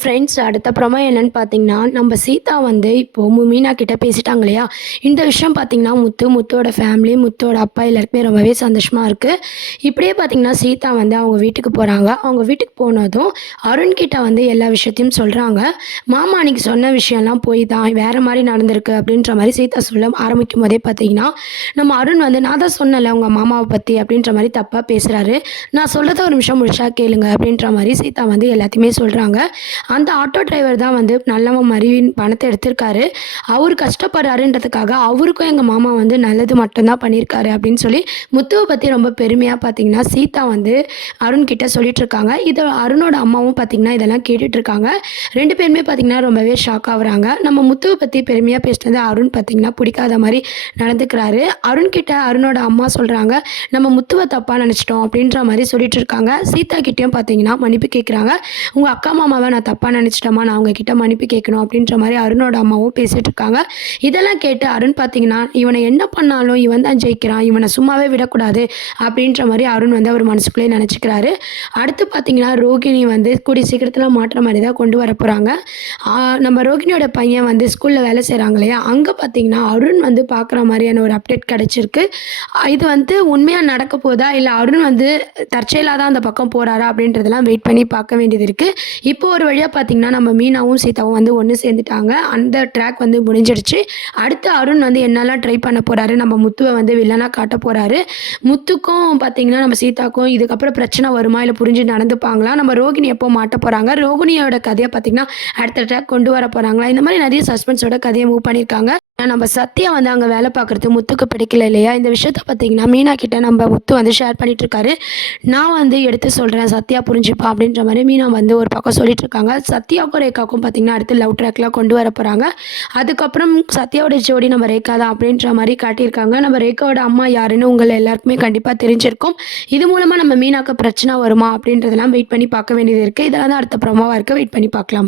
Friends அடுத்த promo என்னன்னு பார்த்தீங்கன்னா, நம்ம சீதா வந்து இப்போ மீனா கிட்ட பேசிட்டாங்க இல்லையா? இந்த விஷயம் பார்த்தீங்கன்னா, முத்துவோட ஃபேமிலி, முத்துவோட அப்பா எல்லாருக்குமே ரொம்பவே சந்தோஷமா இருக்கு. இப்படியே பார்த்தீங்கன்னா, சீதா வந்து அவங்க வீட்டுக்கு போறாங்க. அவங்க வீட்டுக்கு போனதும், அருண் கிட்ட வந்து எல்லா விஷயத்தையும் சொல்றாங்க. மாமா அன்னைக்கு சொன்ன விஷயம்லாம் பொய் தான். வேற மாரி நடந்திருக்கு அப்படின்ற மாரி சீதா சொல்ல ஆரம்பிக்கும்போதே பார்த்தீங்கன்னா, நம்ம அருண் வந்து நான் தான் சொன்னேன்ல உங்க மாமாவ பத்தி அப்படின்ற மாரி தப்பா பேசுறாரு. நான் சொல்றத ஒரு நிமிஷம் முழுசா கேளுங்க அப்படின்ற மாரி சீதா வந்து எல்லாத்தையுமே சொல்றாங்க. அந்த ஆட்டோ டிரைவர் தான் வந்து நல்லவன் மாரி பணத்த எடுத்திருக்காரு. அவரு கஷ்டப்படுறாருன்றதுக்காக, அவருக்கும் எங்க மாமா வந்து நல்லது மட்டும் தான் பண்ணியிருக்காரு அப்படின்னு சொல்லி, முத்துவ பத்தி ரொம்ப பெருமையா பார்த்தீங்கன்னா, சீதா வந்து அருண் கிட்ட சொல்லிட்டுருக்காங்க. இது அருணோட அம்மாவும் பார்த்தீங்கன்னா, இதெல்லாம் கேட்டுட்ருக்காங்க. 2 பேருமே பார்த்தீங்கன்னா, ரொம்பவே ஷாக் ஆவுறாங்க. நம்ம முத்துவ பத்தி பெருமையா பேசினது அருண் பார்த்தீங்கன்னா, பிடிக்காத மாரி நடந்துக்கிறாரு. அருண் கிட்ட அருணோட அம்மா சொல்றாங்க, "நம்ம முத்துவ தப்பா நெனச்சுட்டோம்" அப்படின்ற மாரி சொல்லிட்டு இருக்காங்க. சீதா கிட்டயும் பார்த்தீங்கன்னா, மன்னிப்பு கேட்குறாங்க. "உங்க அக்கா, மாமாவ நான் தப்பா நெனச்சுட்டேம்மா. நான் அவங்க கிட்ட மன்னிப்பு கேட்கணும்." அப்படின்ற மாரி அருணோட அம்மாவும் பேசிட்டு இருக்காங்க. இதெல்லாம் கேட்டு அருண் பார்த்தீங்கன்னா, "இவன என்ன பண்ணாலும் இவன் தான் ஜெயிக்கிறான். இவன சும்மாவே விடக்கூடாது." அப்படின்ற மாரி அருண் வந்து அவர் மனசுக்குள்ளேயே நெனச்சுக்கிறாரு. அடுத்து பார்த்தீங்கன்னா, ரோகிணி வந்து கூடிய சீக்கிரத்தில மாட்ற மாரி தான் கொண்டு வரப்போறாங்க. ஆ நம்ம ரோகிணியோட பையன் வந்து ஸ்கூல்ல வேலை செய்றாங்க இல்லையா? அங்க பார்த்தீங்கன்னா, அருண் வந்து பார்க்குற மாரியான ஒரு அப்டேட் கிடைச்சிருக்கு. இது வந்து உண்மையா நடக்க போதா? இல்ல அருண் வந்து தற்செயலா தான் அந்த பக்கம் போறாரா? அப்படின்றதெல்லாம் வெயிட் பண்ணி பார்க்க வேண்டியது இருக்கு. இப்போ ஒரு வழியா பார்த்தீங்கன்னா, நம்ம மீனாவும், சீதாவும் வந்து ஒண்ணு சேர்ந்துட்டாங்க. அந்த ட்ராக் வந்து முடிஞ்சிடுச்சு. அடுத்து அருண் வந்து என்னலாம் ட்ரை பண்ண போறாரு? நம்ம முத்துவ வந்து வில்லனா காட்டப் போறாரு. முத்துக்கும் பார்த்தீங்கன்னா, நம்ம சீதாக்கும் இதுக்கப்புறம் பிரச்சனை வருமா? இல்ல புரிஞ்சு நடந்துப்பாங்களா? நம்ம ரோகிணி எப்போ மாட்டப் போறாங்க? ரோகிணியோட கதைய பார்த்தீங்கன்னா, அடுத்த ட்ராக் கொண்டு வரப் போறாங்களா? இந்த மாரி நெறைய சஸ்பென்ஸோட கதைய மூவ் பண்ணியிருக்காங்க. நம்ம சத்யா வந்து அங்க வேலை பார்க்குறது முத்துக்கு பிடிக்கல இல்லையா? இந்த விஷயத்த பார்த்தீங்கன்னா, மீனா கிட்ட நம்ம முத்து வந்து ஷேர் பண்ணிட்டு இருக்காரு. நான் வந்து எடுத்து சொல்றேன். சத்யா புரிஞ்சுப்பா அப்படின்ற மாரி மீனா வந்து ஒரு பக்கம் சொல்லிட்டு இருக்காங்க. சத்யாவுக்கும், ரேகாவுக்கும் பார்த்தீங்கன்னா, அடுத்து லவ் ட்ராக்லாம் கொண்டு வரப் போறாங்க. அதுக்கப்புறம் சத்யாவோட ஜோடி நம்ம ரேகா தான் அப்படின்ற மாரி காட்டியிருக்காங்க. நம்ம ரேகாவோட அம்மா யாருன்னு உங்க எல்லாருக்குமே கண்டிப்பா தெரிஞ்சிருக்கும். இது மூலமா நம்ம மீனாக்கு பிரச்சனை வருமா? அப்படின்றதெல்லாம் வெயிட் பண்ணி பார்க்க வேண்டியது இருக்கு. இதெல்லாம் தான் அடுத்த ப்ரோமோவா இருக்கு. வெயிட் பண்ணி பார்க்கலாம்.